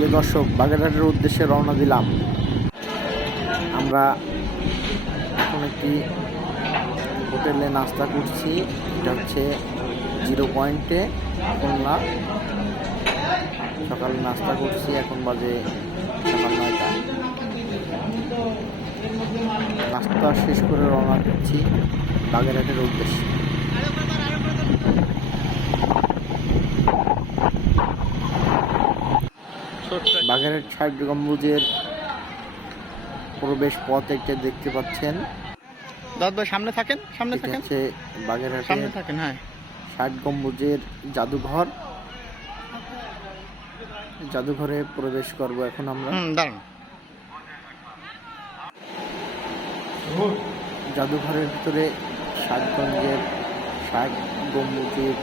প্রিয় দর্শক, বাগেরহাটের উদ্দেশ্যে রওনা দিলাম। আমরা এখন একটি হোটেলে নাস্তা করছি। এটা হচ্ছে জিরো পয়েন্টে খুলনা। সকালে নাস্তা করছি, এখন বাজে সকাল নয়টা। নাস্তা শেষ করে রওনা দিচ্ছি বাগেরহাটের উদ্দেশ্যে। ষাট গম্বুজের প্রবেশ পথ একটা দেখতে পাচ্ছেন। দাদা ভাই সামনে থাকেন সামনে থাকেন। হচ্ছে সামনে থাকেন হ্যাঁ। ষাট গম্বুজের জাদুঘর। জাদুঘরে প্রবেশ করব এখন আমরা। দাঁড়ান। জাদুঘরের ভিতরে ষাটগঞ্জের ষাট গম্বুজের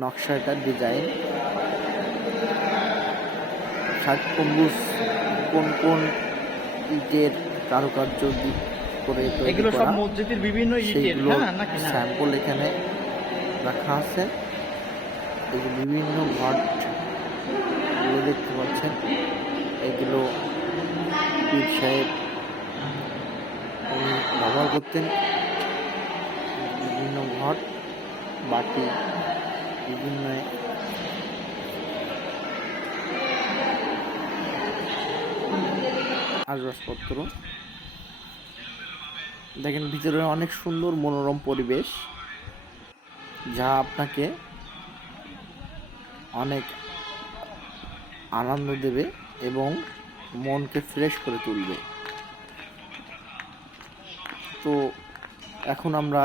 নকশাটা ডিজাইন ষাট গম্বুজ কোন কোন ইটের কারুকার্য করে এগুলো সব মসজিদের বিভিন্ন ইটের হ্যাঁ হ্যাঁ। স্যাম্পল এখানে রাখা আছে। এই বিভিন্ন ঘট এগুলো দেখতে পাচ্ছেন। এগুলো পীর সাহেব উনি ব্যবহার করতেন। বিভিন্ন ঘট বাটি বিভিন্ন আসবাবপত্র। দেখেন ভিতরে অনেক সুন্দর মনোরম পরিবেশ যা আপনাকে অনেক আনন্দ দেবে এবং মনকে ফ্রেশ করে তুলবে। তো এখন আমরা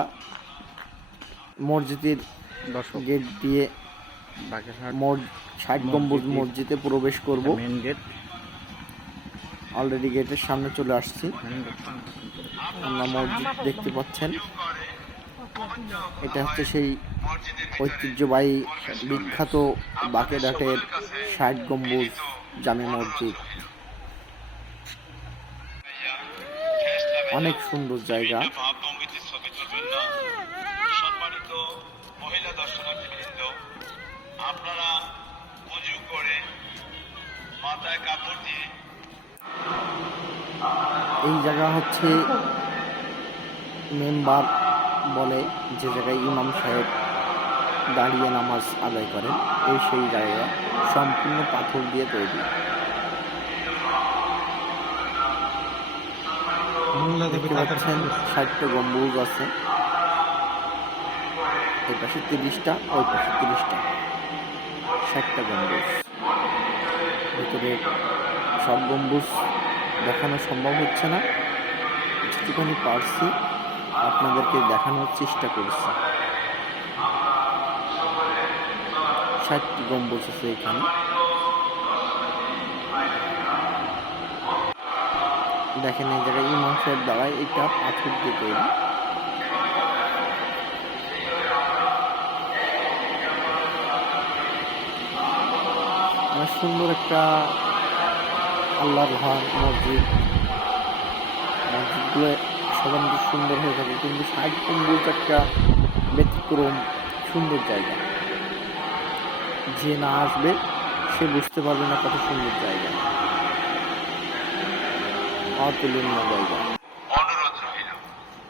মসজিদের দর্শক গেট দিয়ে ষাট গম্বুজ মসজিদে প্রবেশ করব। মেন গেট অলরেডি গেটের সামনে চলে আসছি। আমরা মসজিদ দেখতে পাচ্ছেন। এটা হচ্ছে সেই ঐতিহ্যবাহী বিখ্যাত বাকেরহাটের ষাট গম্বুজ জামে মসজিদ। অনেক সুন্দর জায়গা। আপনারা করে মাথায় কাপড় দিয়ে এই জায়গা হচ্ছে মেম্বার বলে যে জায়গায় ইমাম সাহেব দাঁড়িয়ে নামাজ আদায় করেন এই সেই জায়গা সম্পূর্ণ পাথর দিয়ে তৈরি। দেখতে পাচ্ছেন ষাটটা গম্বুজ আছে। এই পাশে তিরিশটা ওই পাশে তিরিশটা। ষাটটা গম্বুজ। ভিতরে সব গম্বুজ দেখানো সম্ভব হচ্ছে না। যেটুখানি পারছি, আপনাদেরকে দেখানোর চেষ্টা করছি। ষাটটি গম্বুজ আছে এখানে। দেখেন এই জায়গায় ইমাম সাহেব দাঁড়ায়, এটা পাথর দিয়ে তৈরি। সুন্দর একটা আল্লাহর ঘর মসজিদ। মসজিদগুলো সাধারণত সুন্দর হয়ে থাকে কিন্তু ষাট গম্বুজ একটা ব্যতিক্রম সুন্দর জায়গা। যে না আসবে সে বুঝতে পারবে না কত সুন্দর জায়গা। অতুলনীয় জায়গা।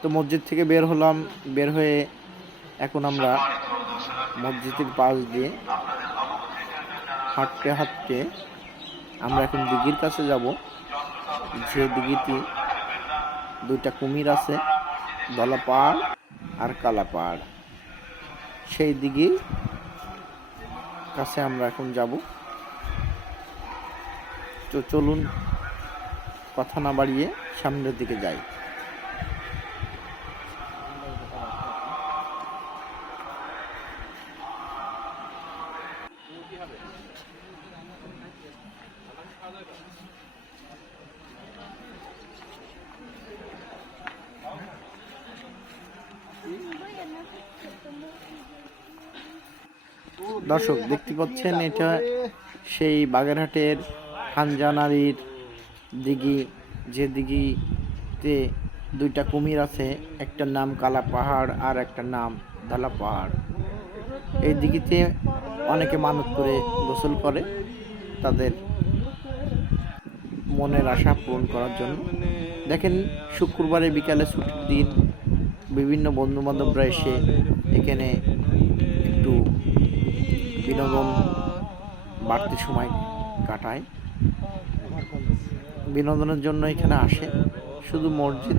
তো মসজিদ থেকে বের হলাম বের হয়ে এখন আমরা মসজিদের পাশ দিয়ে হাঁটতে হাঁটতে আমরা এখন দিঘির কাছে যাব। যে দিঘিতে দুইটা কুমির আছে দলা পাহাড় আর কালা পাহাড় সেই দিঘির কাছে আমরা এখন যাব। তো চলুন কথা না বাড়িয়ে সামনের দিকে যাই। দর্শক দেখতে পাচ্ছেন, এটা সেই বাগেরহাটের খানজানারির দিঘি, যে দিঘিতে দুইটা কুমির আছে একটার নাম কালা পাহাড় আর একটার নাম ধালা পাহাড়। এই দিঘিতে অনেকে মানত করে গোসল করে তাদের মনের আশা পূরণ করার জন্য। দেখেন, শুক্রবারে বিকালে ছুটির দিন বিভিন্ন বন্ধু বান্ধবরা এসে এখানে বিনোদন বাড়তি সময় কাটায়। বিনোদনের জন্য এখানে আসে। শুধু মসজিদ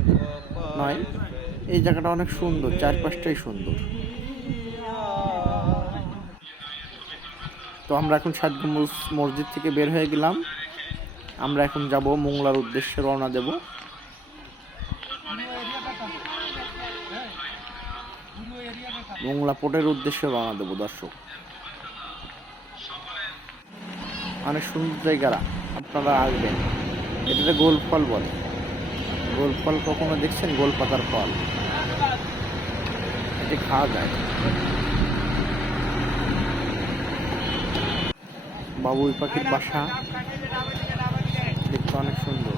নয়, এই জায়গাটা অনেক সুন্দর, চারপাশটাই সুন্দর। তো আমরা এখন গম্বুজ মসজিদ থেকে বের হয়ে গেলাম। আমরা এখন যাব মোংলার উদ্দেশ্যে রওনা দেব। মোংলা পোর্টের উদ্দেশ্যে রওনা দেব, দর্শক। অনেক সুন্দর জায়গা আপনারা আসবেন। এটাতে গোল ফল বলে। গোল ফল কখনো দেখছেন? গোল পাতার ফল। এটি খাওয়া যায়। বাবুই পাখির বাসা। দেখতে অনেক সুন্দর।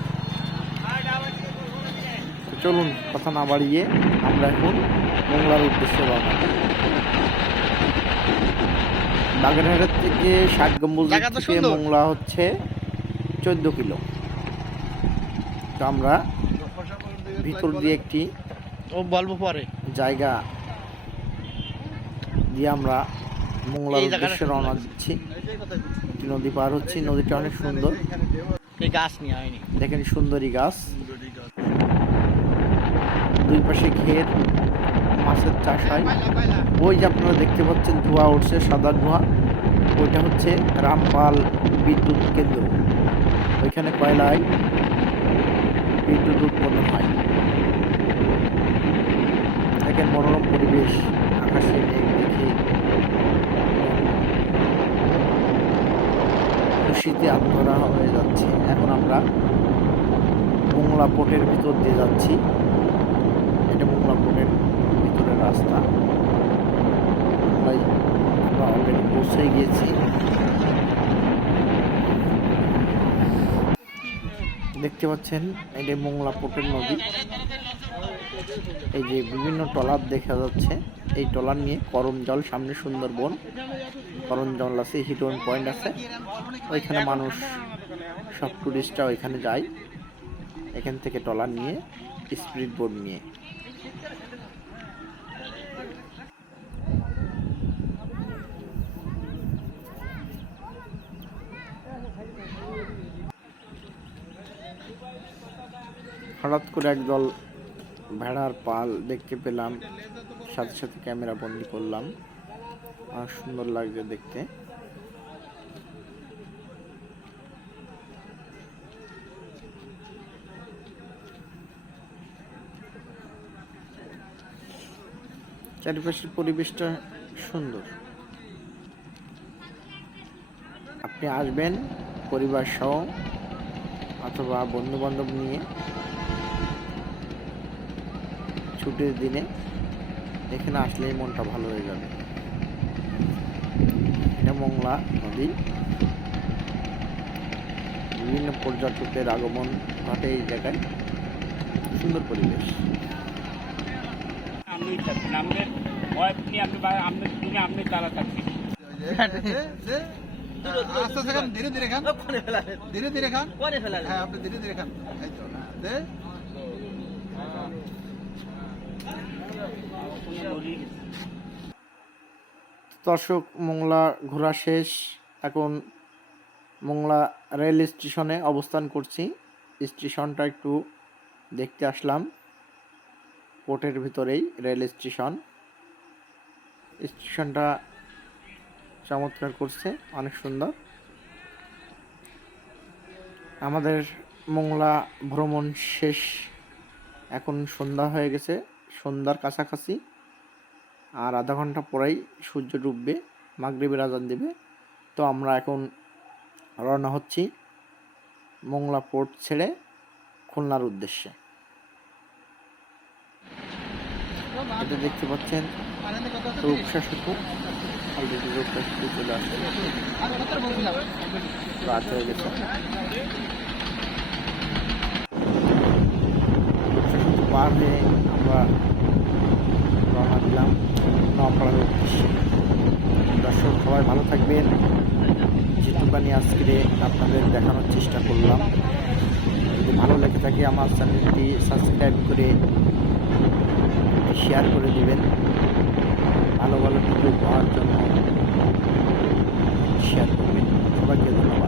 চলুন, কথা না বাড়িয়ে আমরা এখন মোংলার উদ্দেশ্যে দেব। বাগেরহাটের থেকে ষাট গম্বুজ থেকে মোংলা হচ্ছে চোদ্দ কিলো। তো আমরা ভিতর দিয়ে একটি ও বলব পরে। জায়গা দিয়ে আমরা মোংলার উদ্দেশ্যে রওনা দিচ্ছি। একটি নদী পার হচ্ছি নদীটা অনেক সুন্দর। গাছ নিয়ে হয়নি। দেখেন সুন্দরী গাছ। দুই পাশে ঘের। মাছের চাষ হয় ওই যে আপনারা দেখতে পাচ্ছেন ধোঁয়া উঠছে, সাদা ধোঁয়া। ওইটা হচ্ছে রামপাল বিদ্যুৎ কেন্দ্র। ওইখানে কয়লায় বিদ্যুৎ উৎপন্ন হয়। দেখেন মনোরম পরিবেশ, আকাশে দেখে। খুশিতে আত্মরা হয়ে যাচ্ছে। এখন আমরা মোংলা পোর্টের ভিতর দিয়ে যাচ্ছি। এটা মোংলা পোর্টের রাস্তা। আমরা অলরেডি পৌঁছে গিয়েছি। দেখতে পাচ্ছেন এটা মোংলা পোর্টের নদী। এই যে বিভিন্ন টলার দেখা যাচ্ছে। এই টলার নিয়ে করম জল সামনে সুন্দরবন। করম জল আছে হিডন পয়েন্ট আছে। ওইখানে মানুষ, সব টুরিস্টরা ওইখানে যায়। এখান থেকে টলার নিয়ে স্পিড বোট নিয়ে। হঠাৎ করে একদল ভেড়ার পাল দেখতে পেলাম, সাথে সাথে ক্যামেরা বন্দি করলাম। আর সুন্দর লাগছে দেখতে। চারিপাশের পরিবেশটা সুন্দর। আপনি আসবেন, পরিবার সহ, অথবা বন্ধু বান্ধব নিয়ে। ছুটির দিনে এখানে আসলেই মনটা ভালো হয়ে যাবে। এটা মংলা নদী। বিভিন্ন পর্যটকের আগমন ঘটে এই জায়গায়। সুন্দর পরিবেশ। আস্তে আস্তে খান ধীরে ধীরে খান। ধীরে ধীরে খান। হ্যাঁ আপনি ধীরে ধীরে খান এই তো হ্যাঁ, দে। দর্শক, মোংলা ঘোরা শেষ। এখন মোংলা রেল স্টেশনে অবস্থান করছি। স্টেশনটা একটু দেখতে আসলাম। পোর্টের ভিতরেই রেল স্টেশন। স্টেশনটা চমৎকার করছে, অনেক সুন্দর। আমাদের মোংলা ভ্রমণ শেষ। এখন সন্ধ্যা হয়ে গেছে, সন্ধ্যার কাছাকাছি। আর আধা ঘণ্টা পরেই সূর্য ডুববে, মাগরিবের আজান দেবে। তো আমরা এখন রওনা হচ্ছি মোংলা পোর্ট ছেড়ে খুলনার উদ্দেশ্যে। এটা দেখতে পাচ্ছেন, রূপসা সেতু। অলরেডি রূপসা সেতু চলে আসছে। রাত হয়ে গেছে। পার হয়ে আমরা রওনা দিলাম। আপনার উদ্দেশ্যে। দর্শক, সবাই ভালো থাকবেন। যেটুকানি আজকে আপনাদের দেখানোর চেষ্টা করলাম। যদি ভালো লেগে থাকে আমার চ্যানেলটি সাবস্ক্রাইব করে শেয়ার করে দেবেন। ভালো ভালো ভিডিও পাওয়ার জন্য শেয়ার করবেন। সবাইকে ধন্যবাদ।